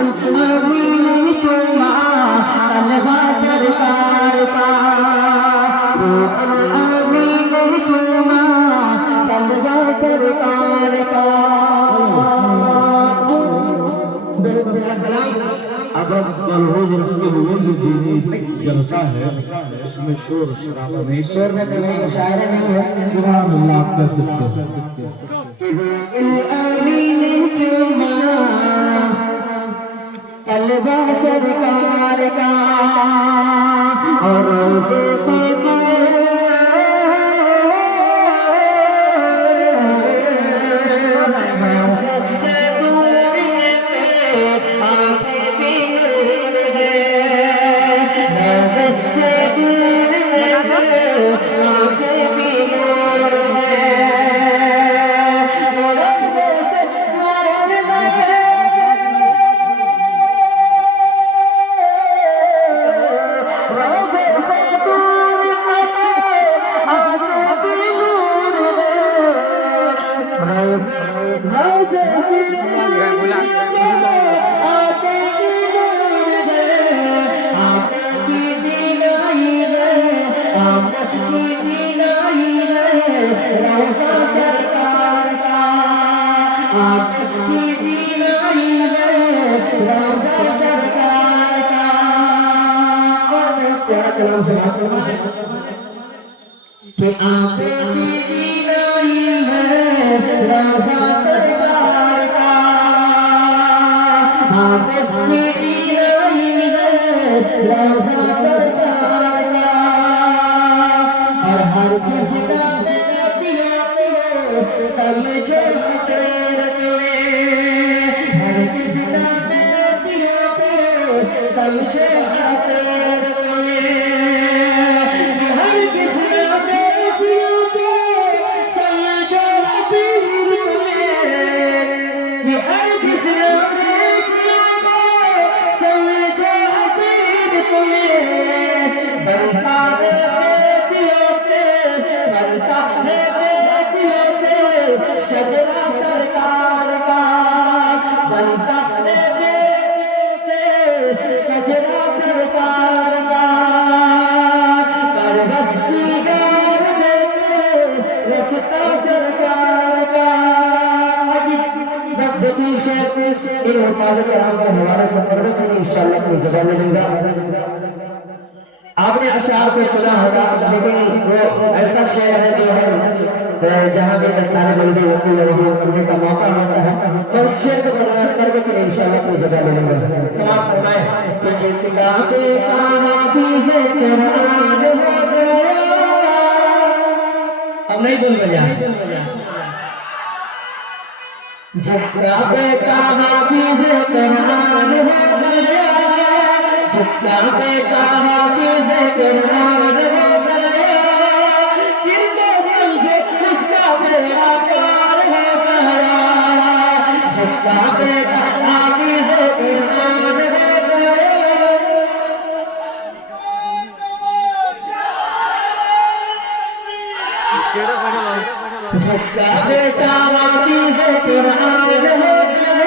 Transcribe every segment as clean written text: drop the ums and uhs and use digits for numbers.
امین چوما طلبا سرکار کا امین چوما طلبا سرکار کا اب ملحوظ رکھتے ہوئے یہ دینی جلسہ ہے، اس میں شور شرابہ نہیں، شور میں کبھی مشاعرہ نہیں ہے. سبحان اللہ آپ کہہ سکتے ہیں. امین چوما طلبا سرکار کا اور روزے سے کہ آپ کی دینائی ہے روزہ سرکار کا آپ کی دینائی ہے روزہ سرکار کا اور ہر کسی کا بیٹیاں کو سمجھو خطیر تمہیں ہر کسی کا بیٹیاں کو سمجھو خطیر شجرا سرکار کا بنتا ہے شجرا سرکار کا پروردگار بیٹے رفتہ سرکار کا بدی شیخ ان حفاظت کرام کے حوالے سے پڑھنے کے لیے انشاءاللہ کوئی جگہ لے لیں گا. آپ نے اشعار کو سنا ہوگا لیکن وہ ایسا شعر ہے جو ہے جہاں بھی دستانے بندی ہوتی ہے وہاں پڑھنے کا موقع ہوتا ہے اور اس شعر کو پڑھنے کے لیے انشاءاللہ کوئی جگہ لے لیں گے. سماعت فرمائیں کہ جس کا بیٹا حافظ قرآن ہو گیا اب نہیں دل بجائیں جس کا بیٹا حافظ قرآن ہو گیا جس کا بیٹا حافظ قرآن ہو گیا دل کو سمجھے اس کا بیڑا پار ہو گیا جس کا بیٹا حافظ قرآن ہو گیا جس کا بیٹا حافظ قرآن ہو گیا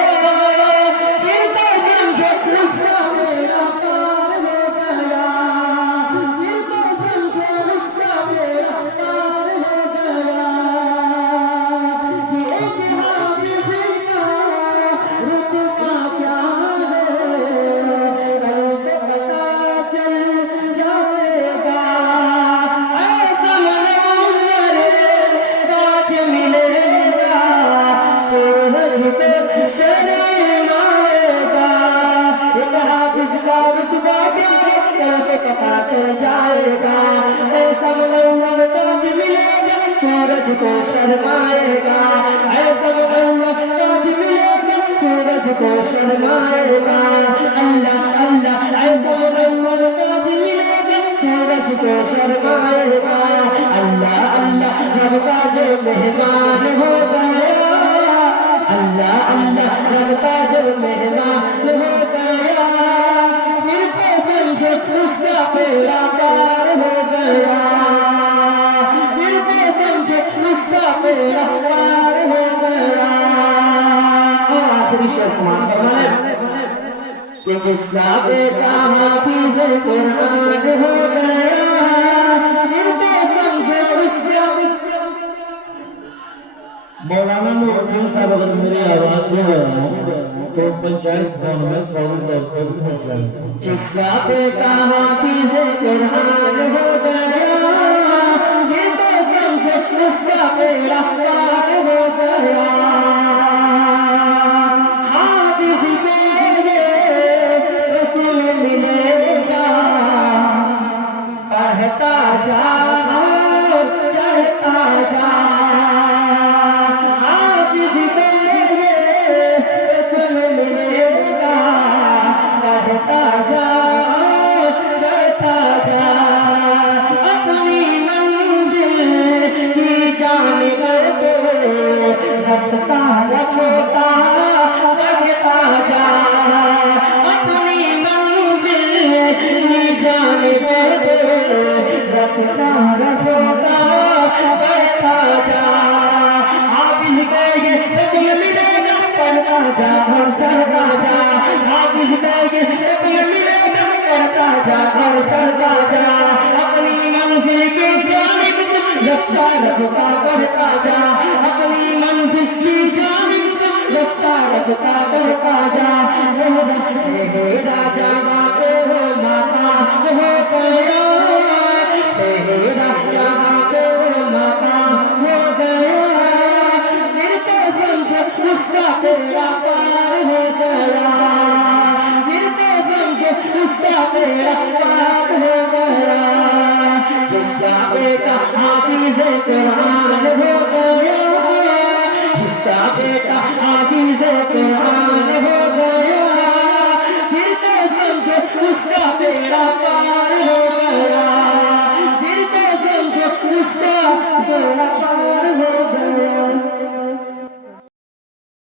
چل جائے گا ایسا منور تاج ملے گا سورج کو شرمائے گا ایسا منور تاج ملے گا سورج کو شرمائے گا اللہ اللہ ایسا منور تاج ملے گا سورج کو شرمائے گا اللہ اللہ رب کا جو مہمان ہو گیا اللہ اللہ رب کا جو مہمان ہو گیا اس کا بیڑا پار ہو گیا دل کو سمجھے اس کا بیڑا پار ہو گیا. اور آخری شعر سماعت فرمائیں کہ جس کا بیٹا حافظ قرآن ہو گیا پھر تو سمجھے اس کا مولانا نور الدین صاحب اگر میری آواز سے ہے تو پنچایت بھون میں فوراً طور پر پہنچ جائیں. جس کا بیٹا حافظ قرآن ہو گیا پھر تو سمجھے اس کا بیڑا پار ہو گیا. حافظ کے رسول ملے جا پڑھتا جا چڑھتا جا. حافظ کے رسول ملے گا پڑھتا جا چڑھتا جا. اپنی منزل کی جانب رفتہ رفتہ بڑھتا جا. اپنی منزل کی جانب رفتہ رفتہ بڑھتا جا. حافظ کے حکم ملے گا پڑھتا جا اور چڑھتا جا. حافظ کے حکم ملے گا پڑھتا جا اور چڑھتا جا. اپنی منزل کی جانب رفتہ رفتہ بڑھتا جا. اپنی منزل کی جانب رفتہ رفتہ بڑھتا جا. راجا باپے ہو ماتا ہو گیا. راجا باپے ہو ماتا ہو گیا پھر تو سمجھو اس کا بیڑا پار ہو گیا. پھر تو سمجھو اس کا بیڑا پار ہو گیا. جس کا بیٹا حافظ قرآن ہو گیا جس کا بیٹا حافظ قرآن ہو گیا پھر تو سمجھو اس کا بیڑا پار